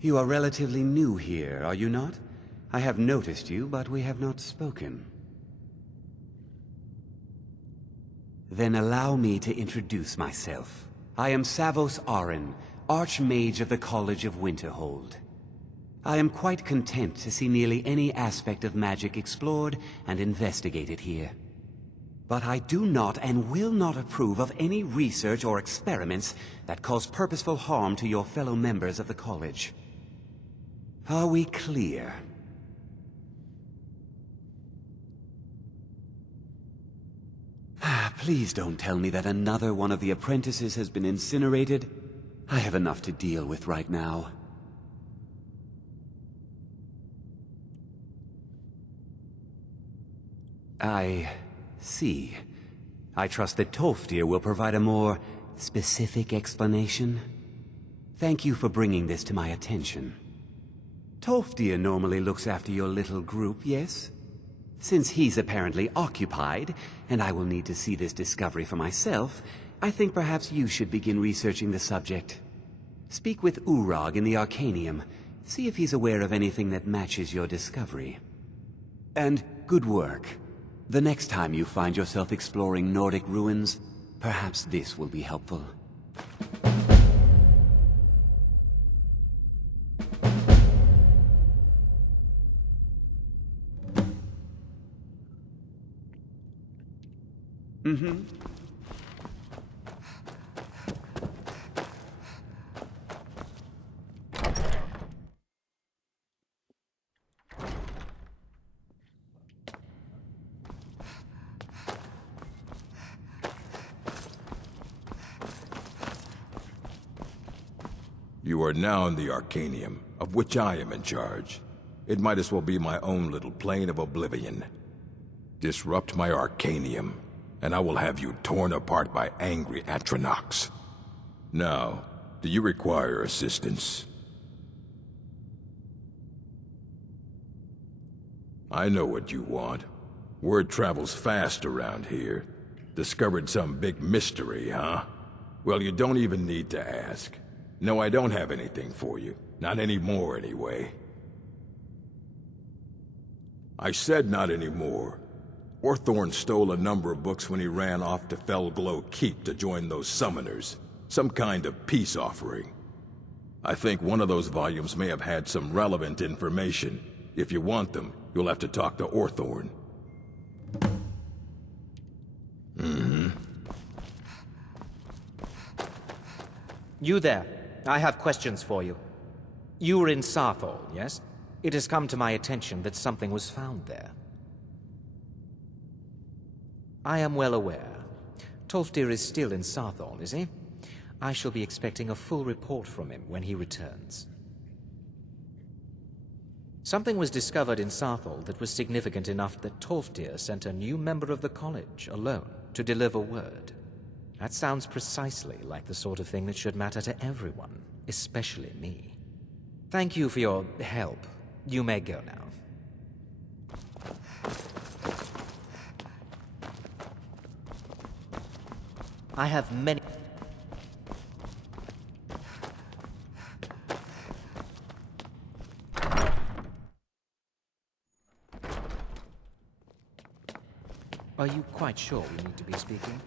You are relatively new here, are you not? I have noticed you, but we have not spoken. Then allow me to introduce myself. I am Savos Arin, Archmage of the College of Winterhold. I am quite content to see nearly any aspect of magic explored and investigated here. But I do not and will not approve of any research or experiments that cause purposeful harm to your fellow members of the College. Are we clear? Please don't tell me that another one of the apprentices has been incinerated. I have enough to deal with right now. I see. I trust that Tolfdir will provide a more specific explanation. Thank you for bringing this to my attention. Tolfdir normally looks after your little group, yes? Since he's apparently occupied, and I will need to see this discovery for myself, I think perhaps you should begin researching the subject. Speak with Urag in the Arcanium. See if he's aware of anything that matches your discovery. And good work. The next time you find yourself exploring Nordic ruins, perhaps this will be helpful. You are now in the Arcanium, of which I am in charge. It might as well be my own little plane of oblivion. Disrupt my Arcanium, and I will have you torn apart by angry Atronachs. Now, do you require assistance? I know what you want. Word travels fast around here. Discovered some big mystery, huh? Well, you don't even need to ask. No, I don't have anything for you. Not anymore, anyway. I said not anymore. Orthorn stole a number of books when he ran off to Felglow Keep to join those summoners. Some kind of peace offering. I think one of those volumes may have had some relevant information. If you want them, you'll have to talk to Orthorn. You there. I have questions for you. You were in Sarthol, yes? It has come to my attention that something was found there. I am well aware. Tolfdir is still in Sarthol, is he? I shall be expecting a full report from him when he returns. Something was discovered in Sarthol that was significant enough that Tolfdir sent a new member of the college alone to deliver word. That sounds precisely like the sort of thing that should matter to everyone, especially me. Thank you for your help. You may go now. I have many... Are you quite sure we need to be speaking?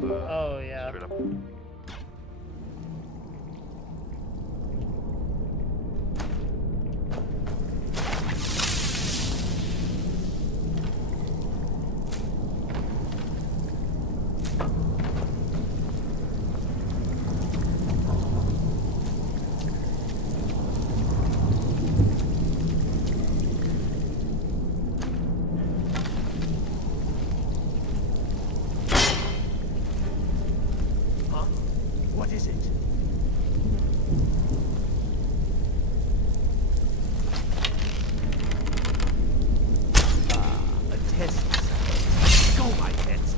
Oh, yeah. Straight up. What is it? A test. Go, my test.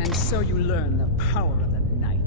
And so you learn the power of the night.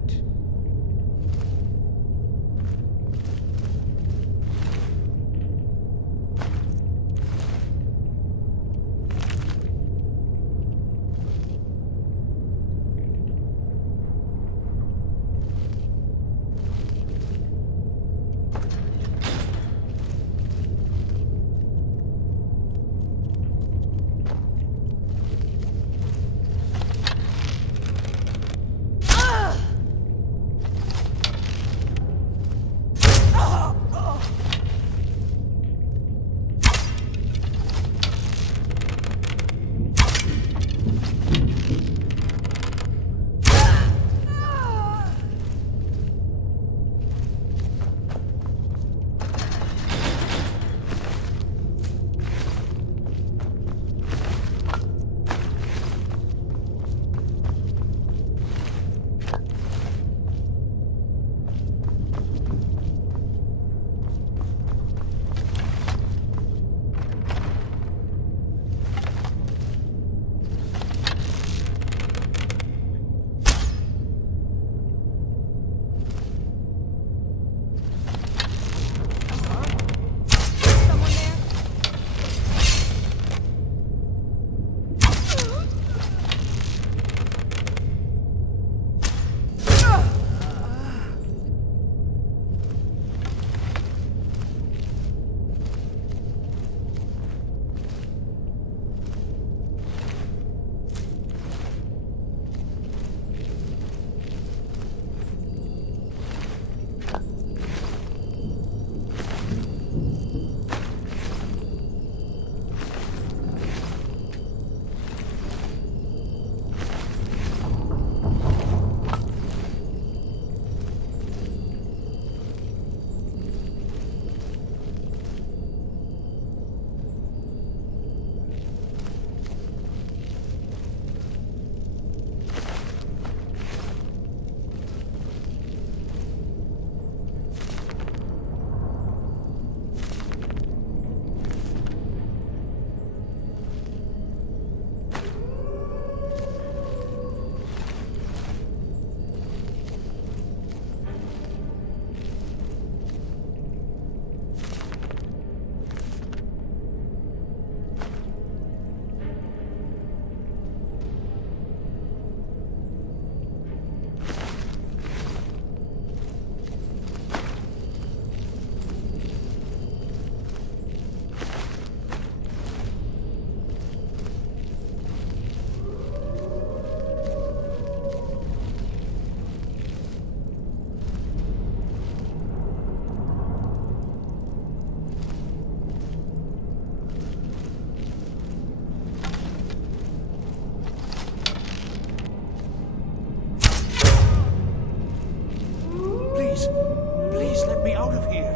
want me out of here.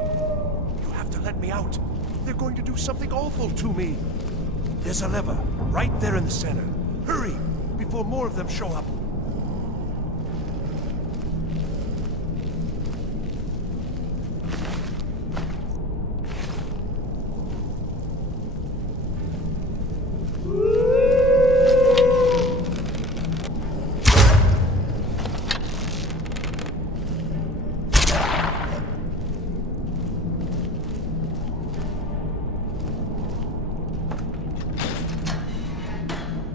You have to let me out. They're going to do something awful to me. There's a lever, right there in the center. Hurry, before more of them show up.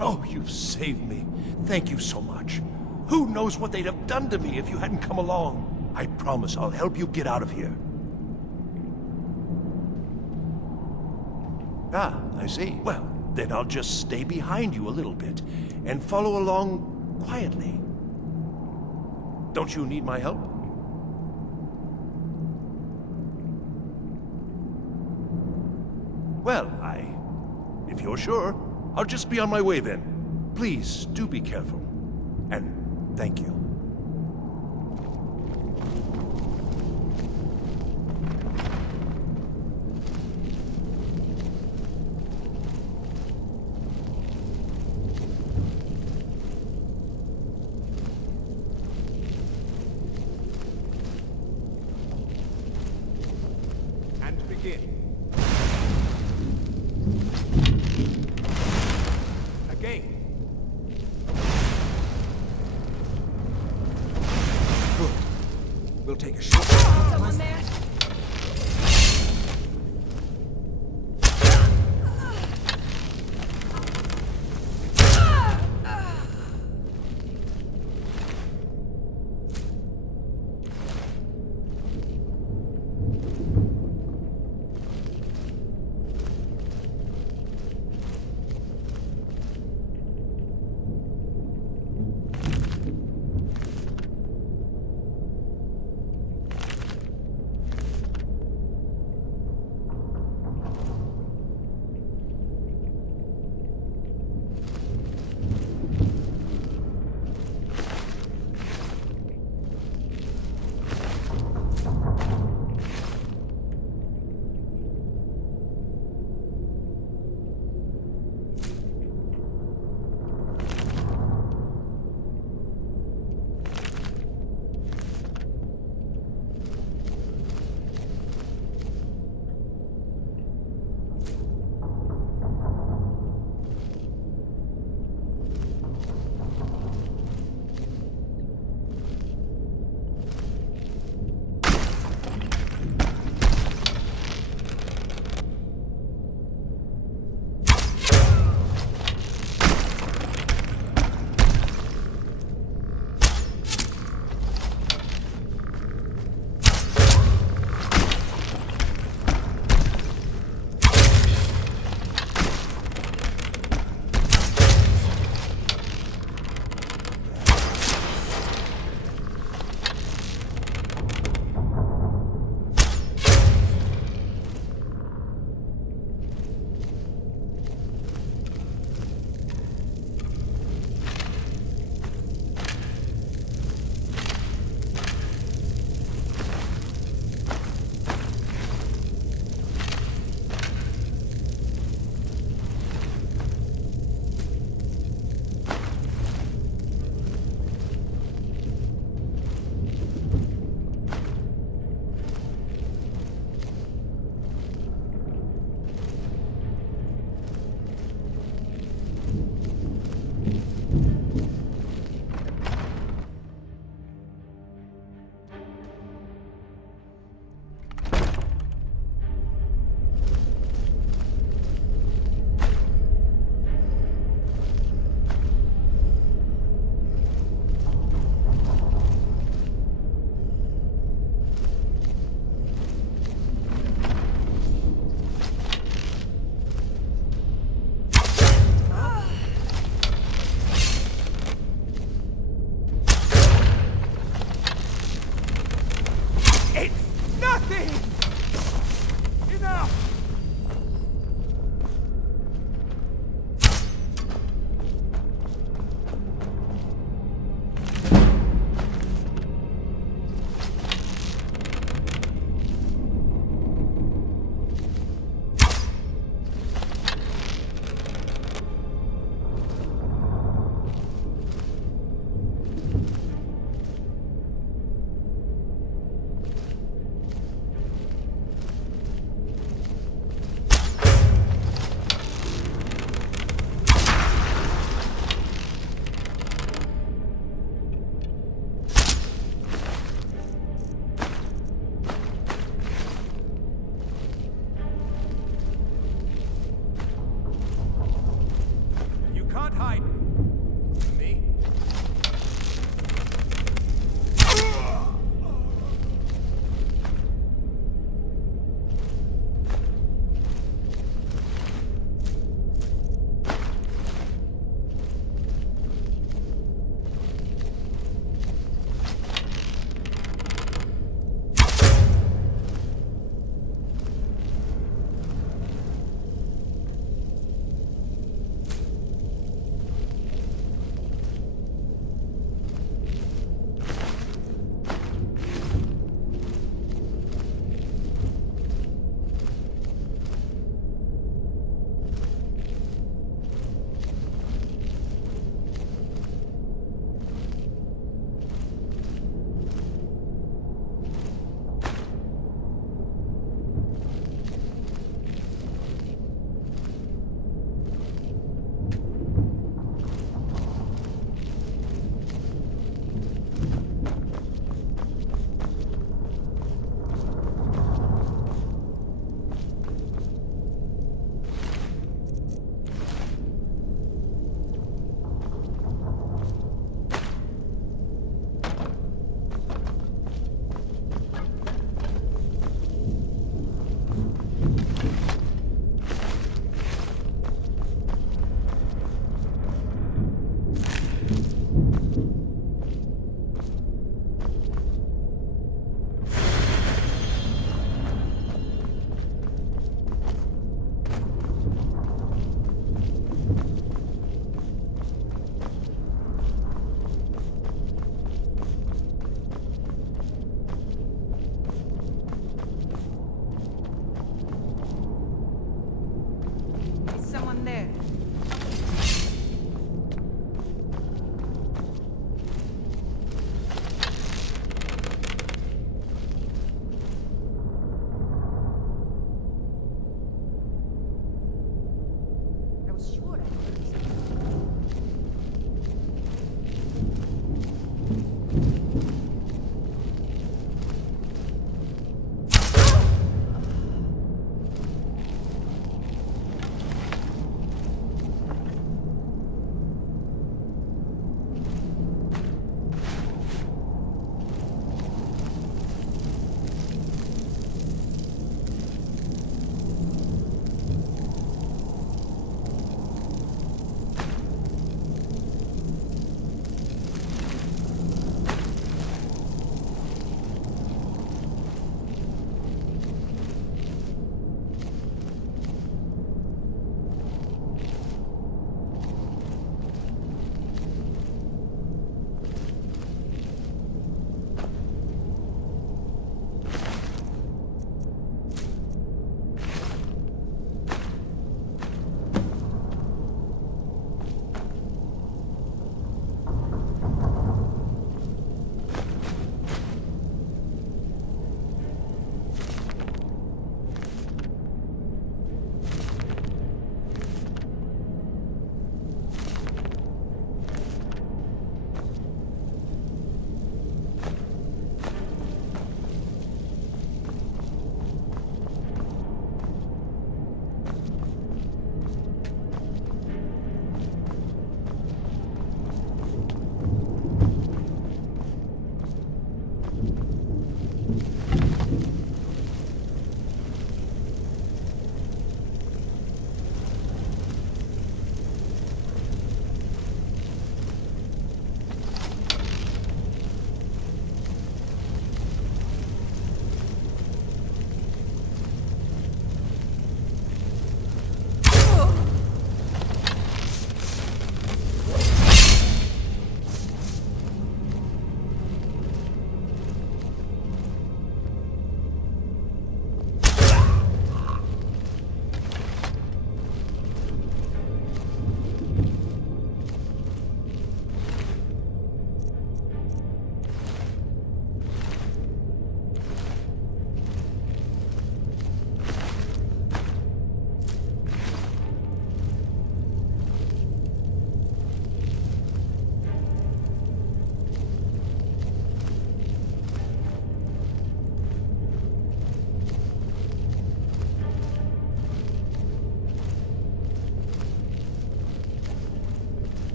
Oh, you've saved me. Thank you so much. Who knows what they'd have done to me if you hadn't come along? I promise I'll help you get out of here. Ah, I see. Well, then I'll just stay behind you a little bit and follow along quietly. Don't you need my help? Well, if you're sure, I'll just be on my way then. Please, do be careful. And thank you. And begin. Again. Good. We'll take a shot. Someone there?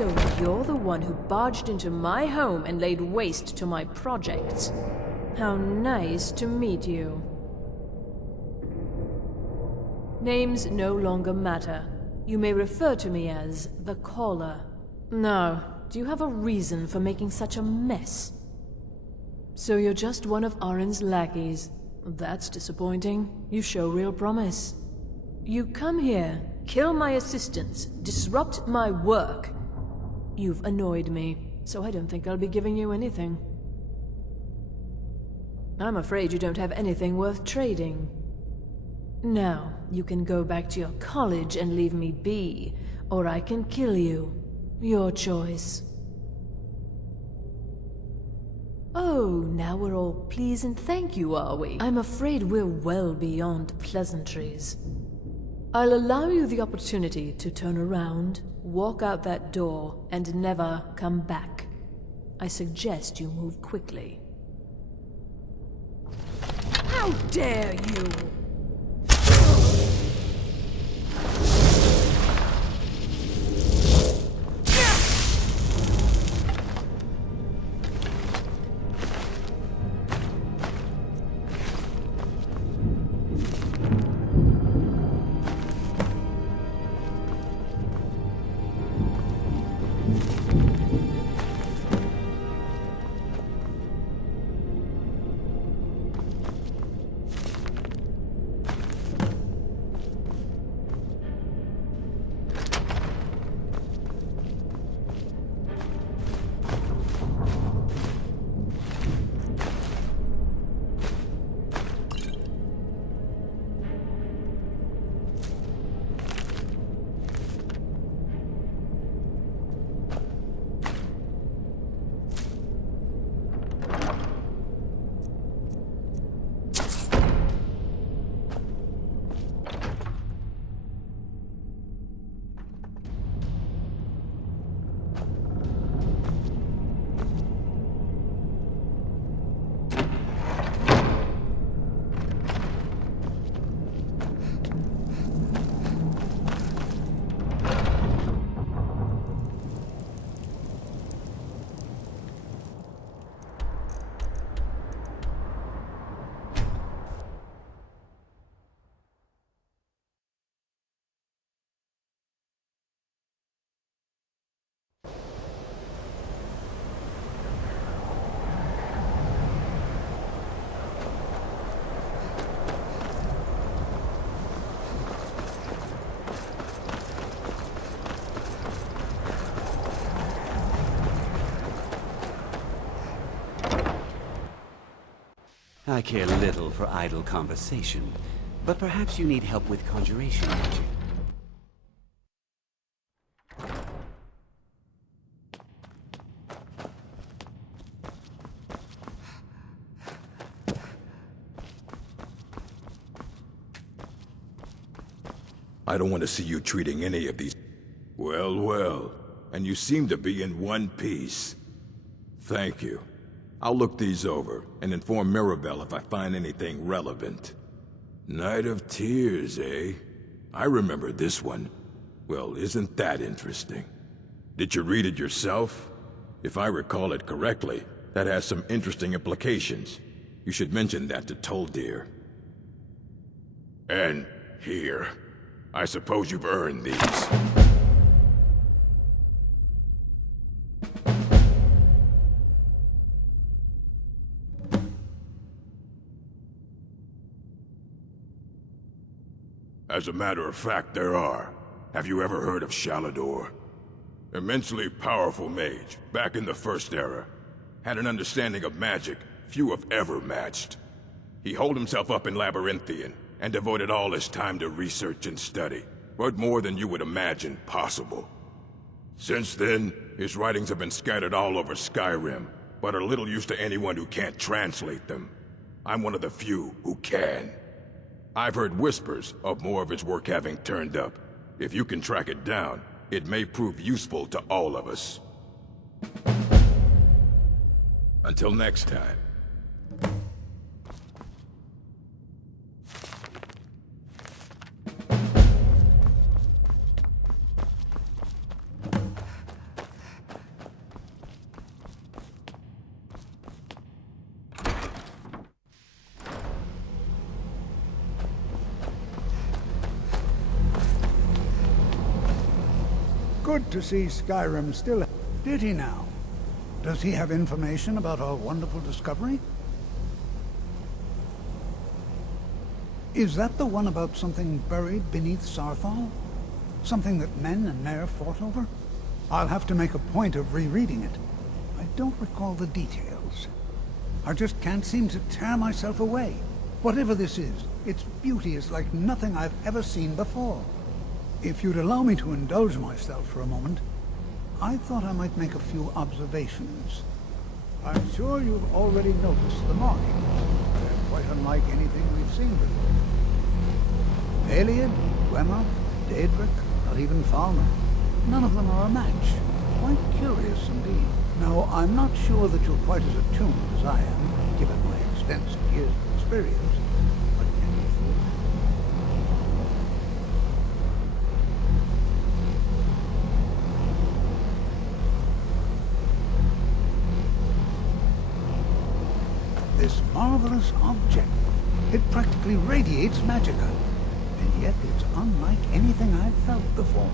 So you're the one who barged into my home and laid waste to my projects. How nice to meet you. Names no longer matter. You may refer to me as the Caller. Now, do you have a reason for making such a mess? So you're just one of Arin's lackeys. That's disappointing. You show real promise. You come here, kill my assistants, disrupt my work. You've annoyed me, so I don't think I'll be giving you anything. I'm afraid you don't have anything worth trading. Now, you can go back to your college and leave me be, or I can kill you. Your choice. Oh, now we're all please and thank you, are we? I'm afraid we're well beyond pleasantries. I'll allow you the opportunity to turn around, walk out that door, and never come back. I suggest you move quickly. How dare you! I care little for idle conversation, but perhaps you need help with conjuration magic. I don't want to see you treating any of these... Well, well. And you seem to be in one piece. Thank you. I'll look these over and inform Mirabelle if I find anything relevant. Night of Tears, eh? I remember this one. Well, isn't that interesting? Did you read it yourself? If I recall it correctly, that has some interesting implications. You should mention that to Toldir. And here. I suppose you've earned these. As a matter of fact, there are. Have you ever heard of Shalador? Immensely powerful mage, back in the First Era. Had an understanding of magic few have ever matched. He holed himself up in Labyrinthian, and devoted all his time to research and study. But more than you would imagine possible. Since then, his writings have been scattered all over Skyrim, but are little use to anyone who can't translate them. I'm one of the few who can. I've heard whispers of more of his work having turned up. If you can track it down, it may prove useful to all of us. Until next time. good to see Skyrim still... Did he now? Does he have information about our wonderful discovery? Is that the one about something buried beneath Sarthal? Something that men and Nair fought over? I'll have to make a point of rereading it. I don't recall the details. I just can't seem to tear myself away. Whatever this is, its beauty is like nothing I've ever seen before. If you'd allow me to indulge myself for a moment, I thought I might make a few observations. I'm sure you've already noticed the marking. They're quite unlike anything we've seen before. Aliad, Gwema, Daedric, not even Falmer. None of them are a match. Quite curious indeed. Now, I'm not sure that you're quite as attuned as I am, given my extensive years of experience, but can you fool me? This marvelous object. It practically radiates magicka. And yet it's unlike anything I've felt before.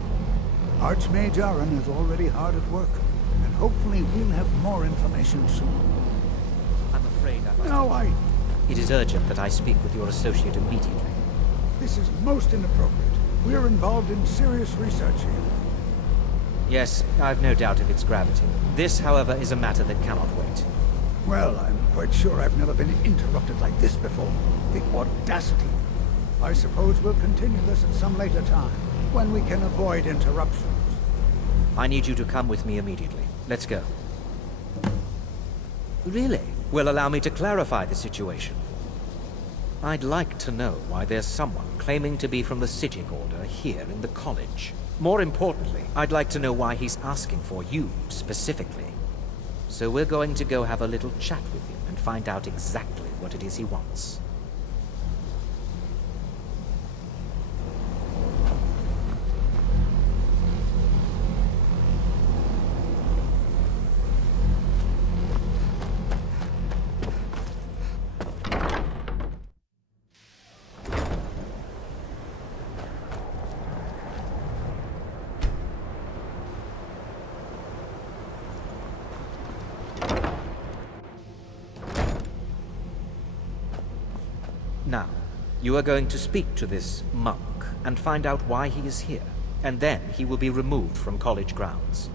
Archmage Aaron is already hard at work, and hopefully we'll have more information soon. I'm afraid I must... No, It is urgent that I speak with your associate immediately. This is most inappropriate. We're involved in serious research here. Yes, I've no doubt of its gravity. This, however, is a matter that cannot wait. Well, I'm quite sure I've never been interrupted like this before. The audacity. I suppose we'll continue this at some later time, when we can avoid interruptions. I need you to come with me immediately. Let's go. Really? Well, allow me to clarify the situation. I'd like to know why there's someone claiming to be from the Psijic Order here in the college. More importantly, I'd like to know why he's asking for you, specifically. So we're going to go have a little chat with him and find out exactly what it is he wants. Now, you are going to speak to this monk and find out why he is here, and then he will be removed from college grounds.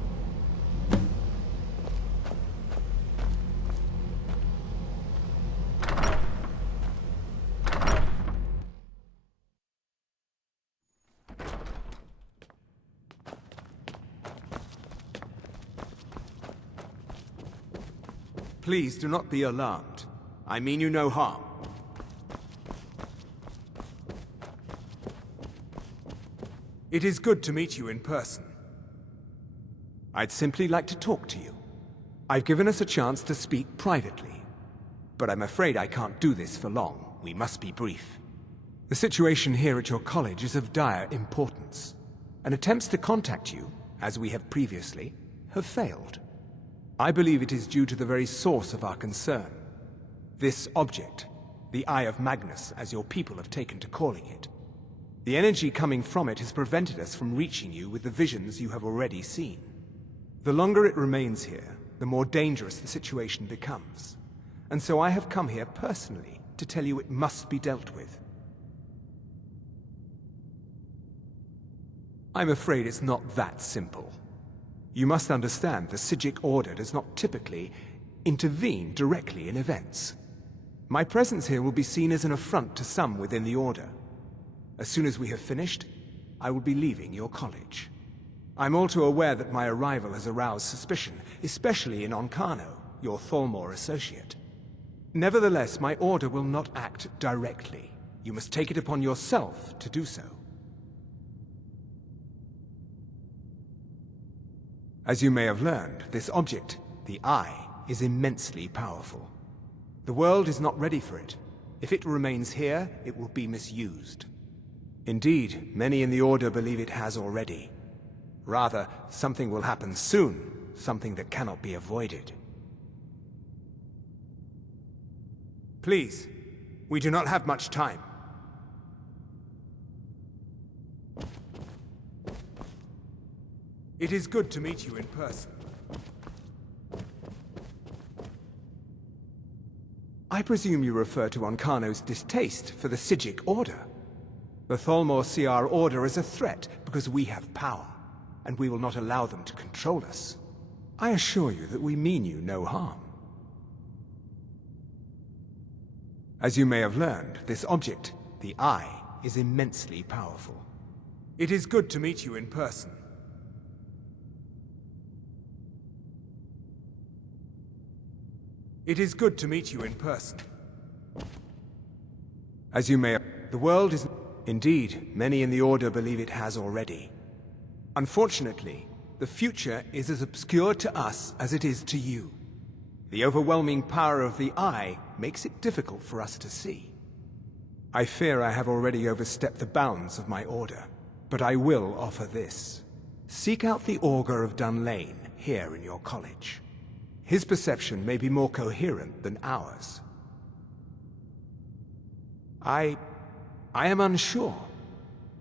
Please do not be alarmed. I mean you no harm. It is good to meet you in person. I'd simply like to talk to you. I've given us a chance to speak privately, but I'm afraid I can't do this for long. We must be brief. The situation here at your college is of dire importance, and attempts to contact you, as we have previously, have failed. I believe it is due to the very source of our concern. This object, the Eye of Magnus, as your people have taken to calling it. The energy coming from it has prevented us from reaching you with the visions you have already seen. The longer it remains here, the more dangerous the situation becomes. And so I have come here personally to tell you it must be dealt with. I'm afraid it's not that simple. You must understand the Psijic Order does not typically intervene directly in events. My presence here will be seen as an affront to some within the Order. As soon as we have finished, I will be leaving your college. I'm all too aware that my arrival has aroused suspicion, especially in Onkano, your Thalmor associate. Nevertheless, my order will not act directly. You must take it upon yourself to do so. As you may have learned, this object, the Eye, is immensely powerful. The world is not ready for it. If it remains here, it will be misused. Indeed, many in the Order believe it has already. Rather, something will happen soon, something that cannot be avoided. Please, we do not have much time. It is good to meet you in person. I presume you refer to Ancano's distaste for the Sijic Order. The Thalmor see our order as a threat because we have power, and we will not allow them to control us. I assure you that we mean you no harm. As you may have learned, this object, the Eye, is immensely powerful. It is good to meet you in person. It is good to meet you in person. As you may have... The world is... Indeed, many in the Order believe it has already. Unfortunately, the future is as obscure to us as it is to you. The overwhelming power of the Eye makes it difficult for us to see. I fear I have already overstepped the bounds of my order, but I will offer this. Seek out the Augur of Dunlane here in your college. His perception may be more coherent than ours. I am unsure.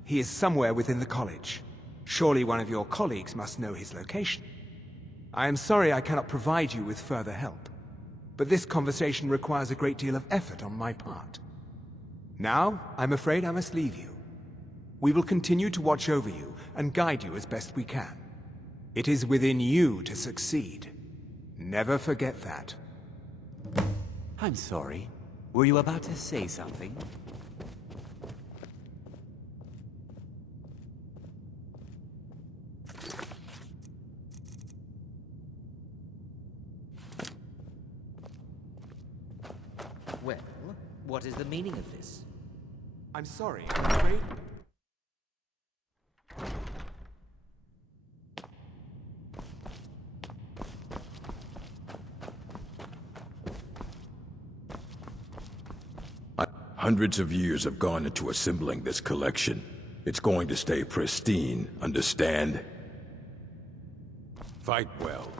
He is somewhere within the college. Surely one of your colleagues must know his location. I am sorry I cannot provide you with further help, but this conversation requires a great deal of effort on my part. Now, I'm afraid I must leave you. We will continue to watch over you and guide you as best we can. It is within you to succeed. Never forget that. I'm sorry. Were you about to say something? Well, what is the meaning of this? I'm sorry, I'm afraid... Hundreds of years have gone into assembling this collection. It's going to stay pristine, understand? Fight well.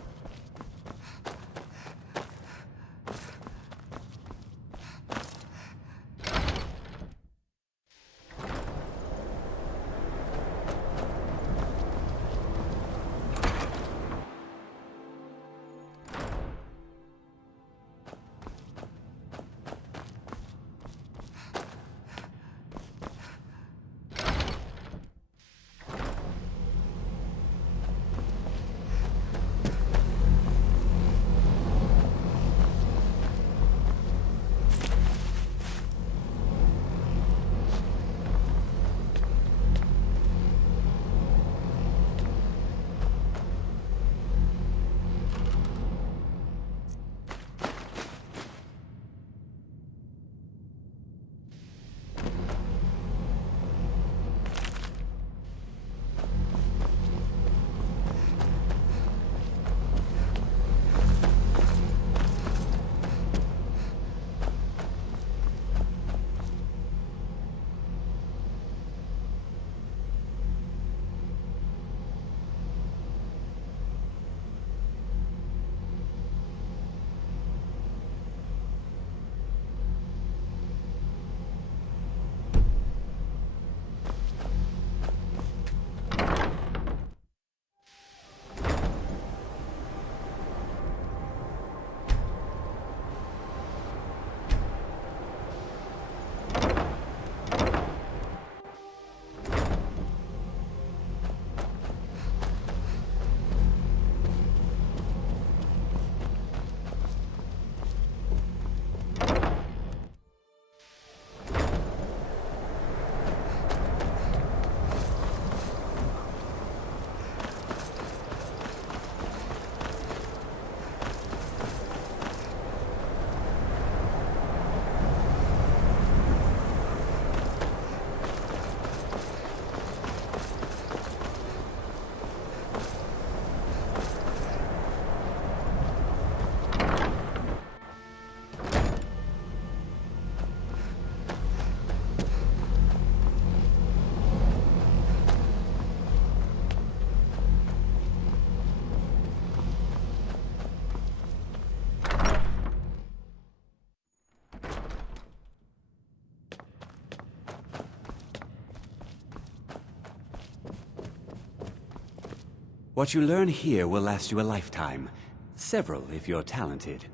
What you learn here will last you a lifetime. Several, if you're talented.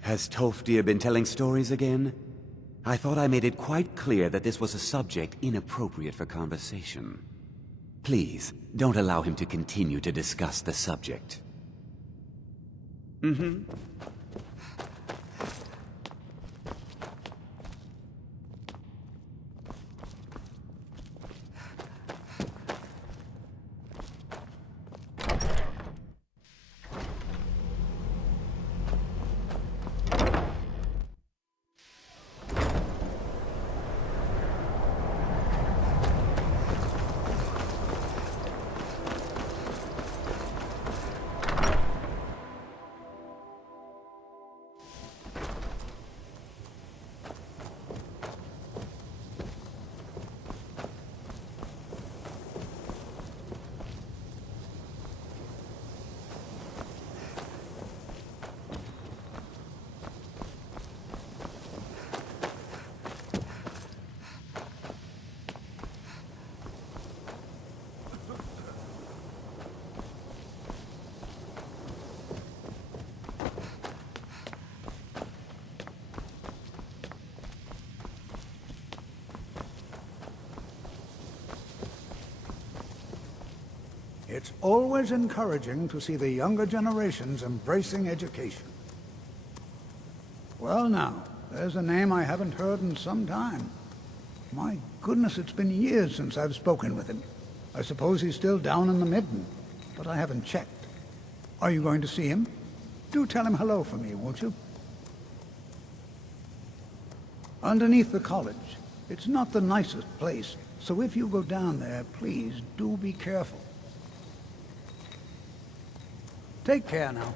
Has Tolfdir been telling stories again? I thought I made it quite clear that this was a subject inappropriate for conversation. Please, don't allow him to continue to discuss the subject. It's always encouraging to see the younger generations embracing education. Well now, there's a name I haven't heard in some time. My goodness, it's been years since I've spoken with him. I suppose he's still down in the Midden, but I haven't checked. Are you going to see him? Do tell him hello for me, won't you? Underneath the college. It's not the nicest place, so if you go down there, please do be careful. Take care now.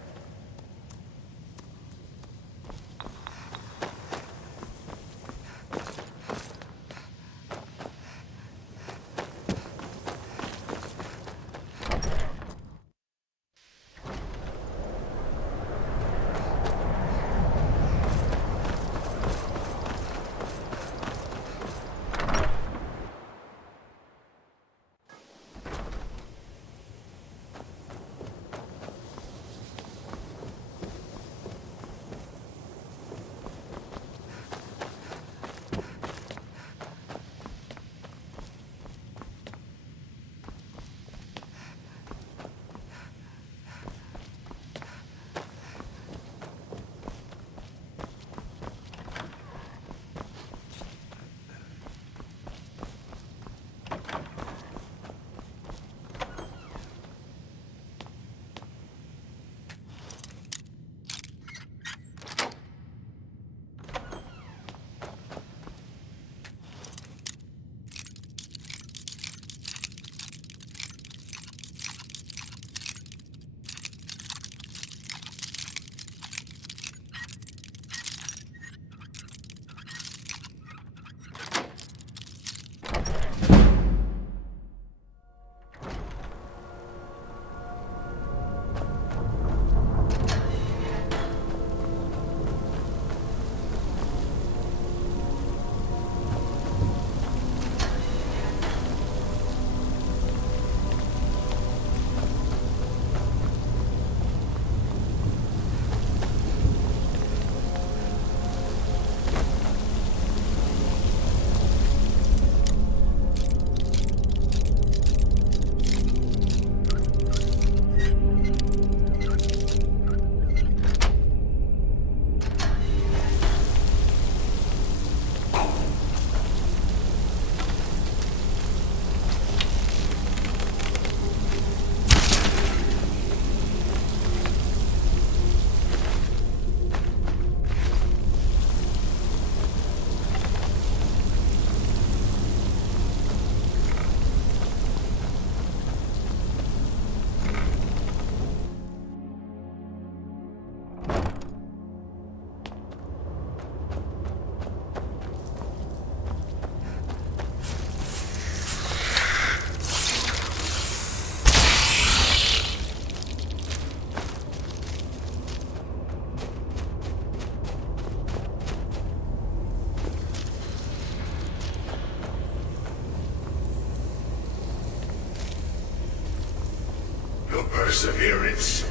perseverance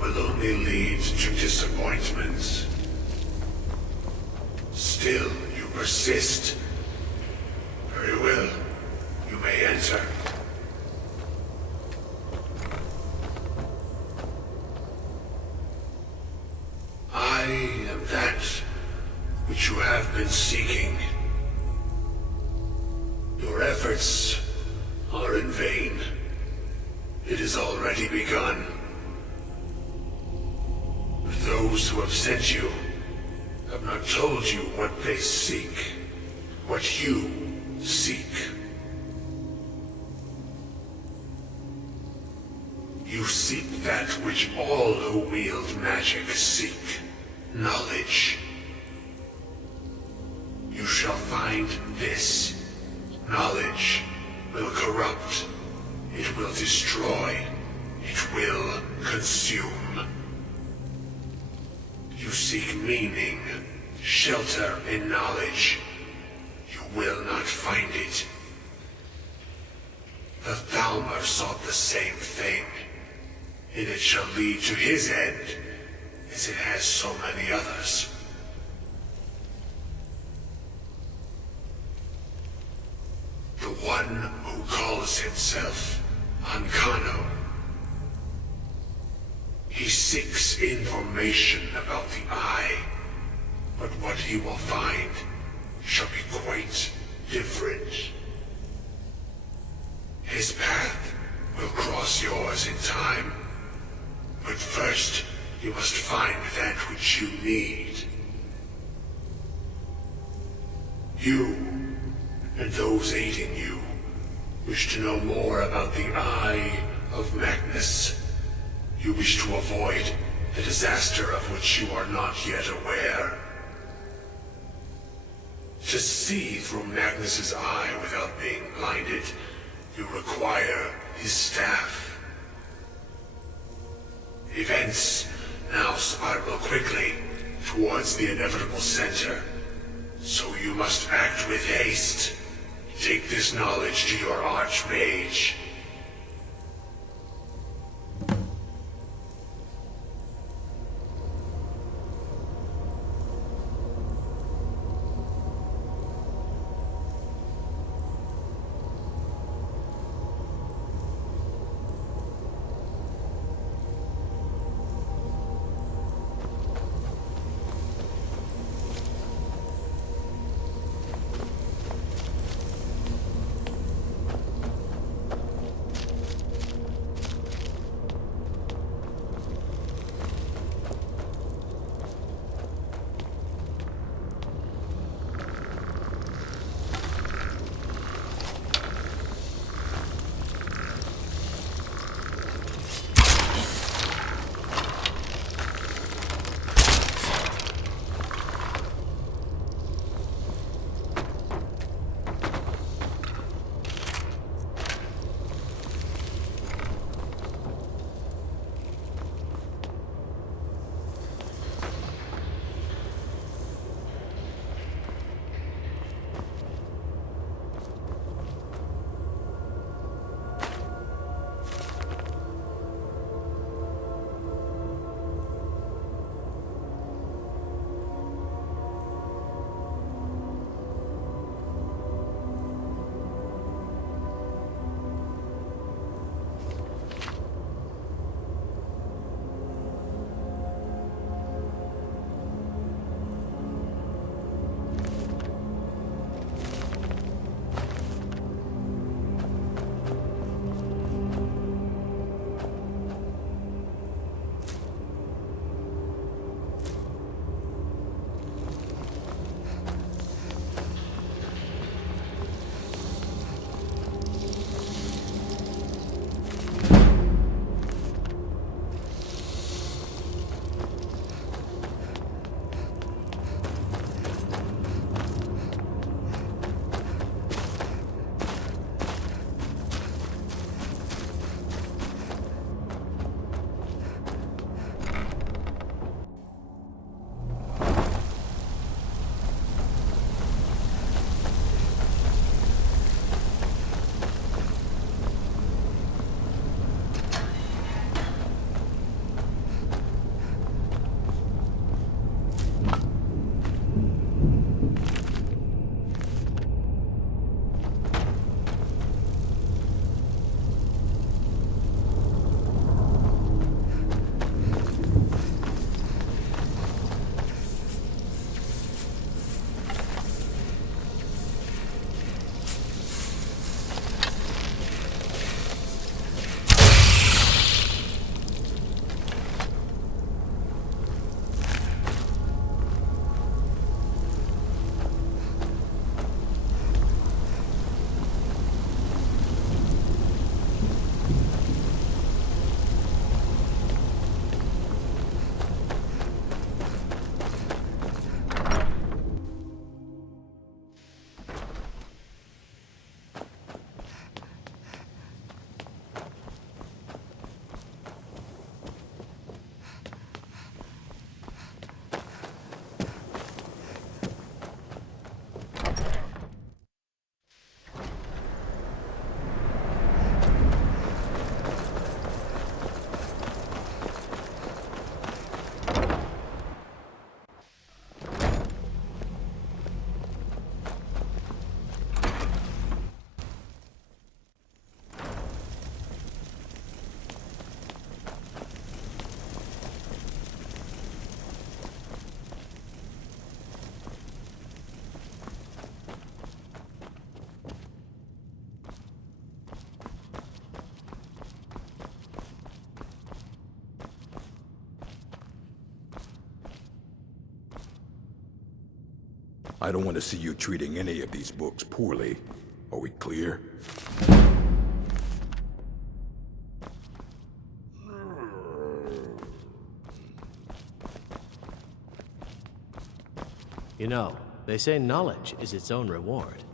will only lead to disappointments. Still, you persist. Very well. You may enter. I am that which you have been seeking. Your efforts are in vain. It has already begun. Those who have sent you have not told you what they seek, what you seek. You seek that which all who wield magic seek, knowledge. You shall find this. Knowledge will corrupt. It will destroy. It will consume. You seek meaning, shelter in knowledge. You will not find it. The Thalmor sought the same thing, and it shall lead to his end, as it has so many others. The one who calls himself Ancano. He seeks information about the Eye, but what he will find shall be quite different. His path will cross yours in time, but first you must find that which you need. You, and those aiding you, wish to know more about the Eye of Magnus. You wish to avoid the disaster of which you are not yet aware. To see through Magnus's eye without being blinded, you require his staff. Events now spiral quickly towards the inevitable center, so you must act with haste. Take this knowledge to your Archmage. I don't want to see you treating any of these books poorly. Are we clear? You know, they say knowledge is its own reward.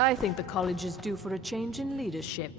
I think the college is due for a change in leadership.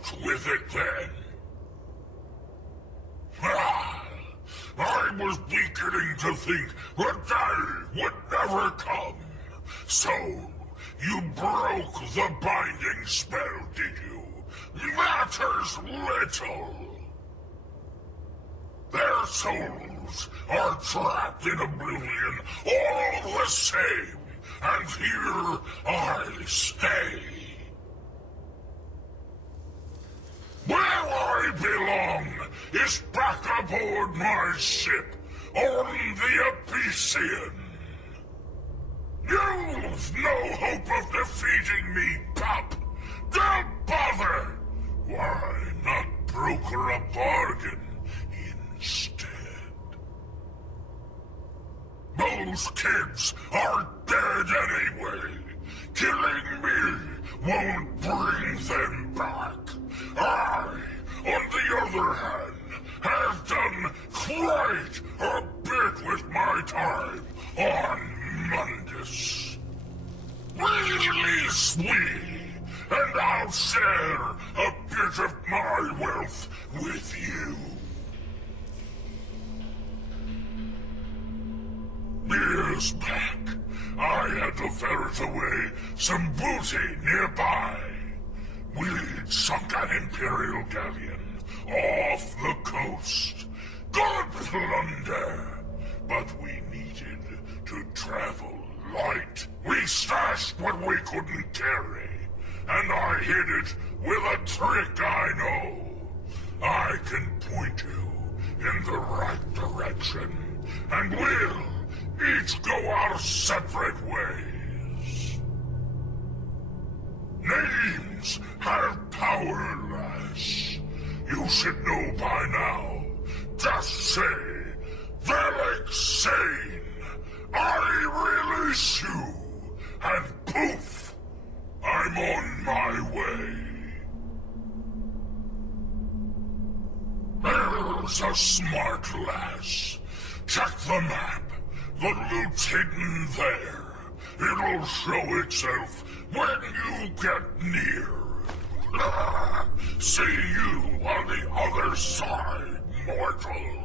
Out with it then! Ah, I was beginning to think the day would never come. So, you broke the binding spell, did you? Matters little. Their souls are trapped in oblivion all the same, and here I stay. Where I belong is back aboard my ship on the Epician. You've no hope of defeating me, pup. Don't bother. Why not broker a bargain instead? Those kids are dead anyway. Killing me won't bring them back. I, on the other hand, have done quite a bit with my time on Mundus. Release me, and I'll share a bit of my wealth with you. Years back, I had to ferret away some booty nearby. We'd sunk an Imperial galleon off the coast. Good plunder, but we needed to travel light. We stashed what we couldn't carry, and I hid it with a trick I know. I can point you in the right direction, and we'll each go our separate ways. Names have power, lass. You should know by now. Just say, Velik Sane, I release you, and poof, I'm on my way. There's a smart lass. Check the map. The loot's hidden there. It'll show itself when you get near. See you on the other side, mortal.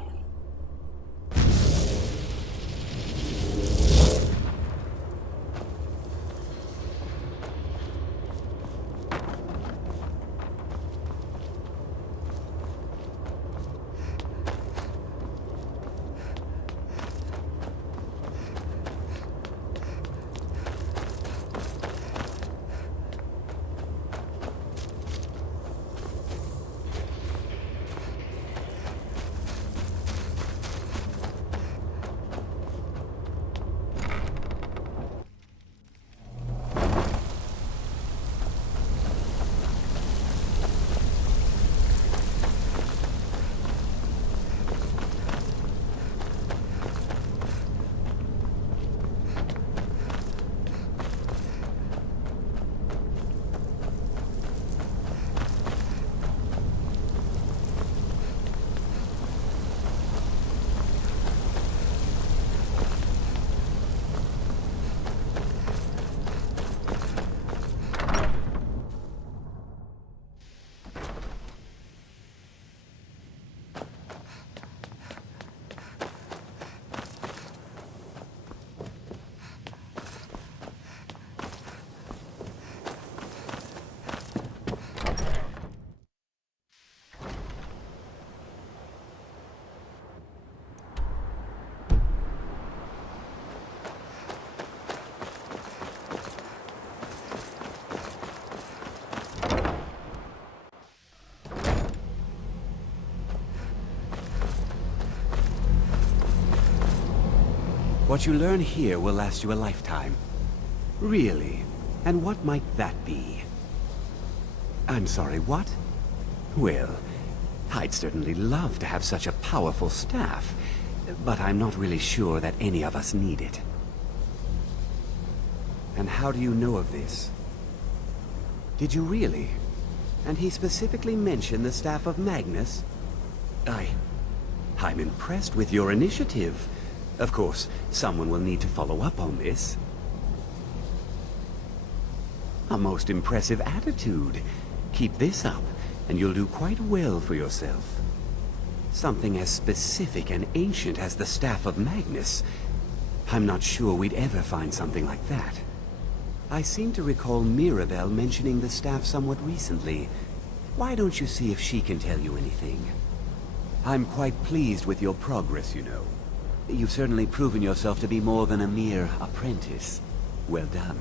What you learn here will last you a lifetime. Really? And what might that be? I'm sorry, what? Well, I'd certainly love to have such a powerful staff, but I'm not really sure that any of us need it. And how do you know of this? Did you really? And he specifically mentioned the staff of Magnus? I'm impressed with your initiative. Of course, someone will need to follow up on this. A most impressive attitude. Keep this up, and you'll do quite well for yourself. Something as specific and ancient as the Staff of Magnus. I'm not sure we'd ever find something like that. I seem to recall Mirabelle mentioning the staff somewhat recently. Why don't you see if she can tell you anything? I'm quite pleased with your progress, you know. You've certainly proven yourself to be more than a mere apprentice. Well done.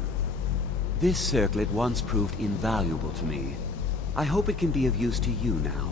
This circlet once proved invaluable to me. I hope it can be of use to you now.